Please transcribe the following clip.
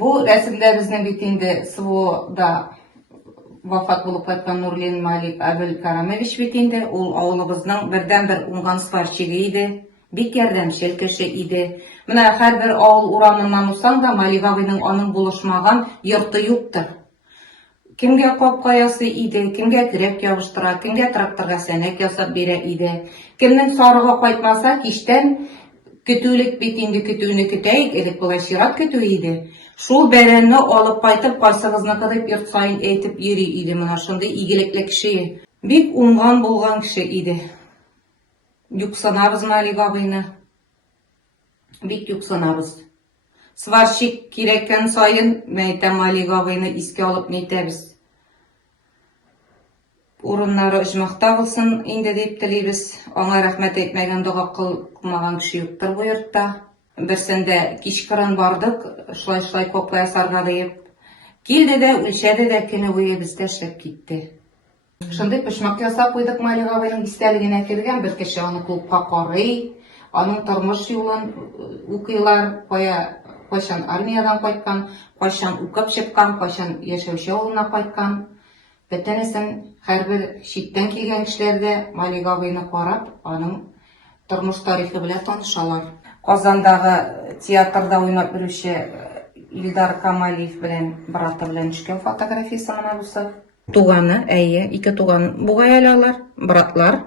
Бу рәсемдә безнең бит инде СВОда вафат булып кайткан Нурлин Малик Абел Карамович бит инде. Ул авылыбызның бердән-бер уңган сварщигы иде. Бик ярдәмчел кеше иде. Менә һәрбер авыл урамыннан узсаң да Малик абыйның аның булышмаган йорты юктыр. Кемгә капка ясый иде, кемгә көрәк ябыштыра, кемгә тракторга сәнәк ясап бирә иде. Кемнең сарыга кайтмаса, киштән көтүлек бит инде көтүне көтәйек, элек болай чират көтү иде. Шул бәрәнне алып кайтып, кайсыгызны кылып йорт сайын әйтеп йөри иде. Менә шундый игелекле кеше. Бик уңган булган кеше иде. Юксанабыз Малик абыйны. Бик юксанабыз. Сварщик кирәккән сайын мәйтә Малик абыйны искә алып нәйтәбез. Урыннары оҗмахта булсын инде дип телибез. Аңа рәхмәт әйтмәгән, дуга кылмаган кеше юктыр бу йортта. Берсендә кичкырын бардык, шулай капка ясарга дип. Килде дә, үлчәде дә, көне буе бездә эшләп китте. Шундый почмак ясап куйдык Малик абыйның истәлегенә кергән бер кеше аны клубка карый, аның тормыш юлын укыйлар, кайчан армиядан кайткан, кайчан укып чыккан, кайчан яшәүче авылына кайткан. Бөтенесен һәрбер читтән килгән кешеләрдә Малик абыйны карап, аның тормыш тарихы белән танышалар. Казандагы театрда уйнап йөрүче Илдар Камалиев белән браты белән төшкән фотографиясе менә бусы. Туганы, әйе, ике туган бугай әле алар, братлар.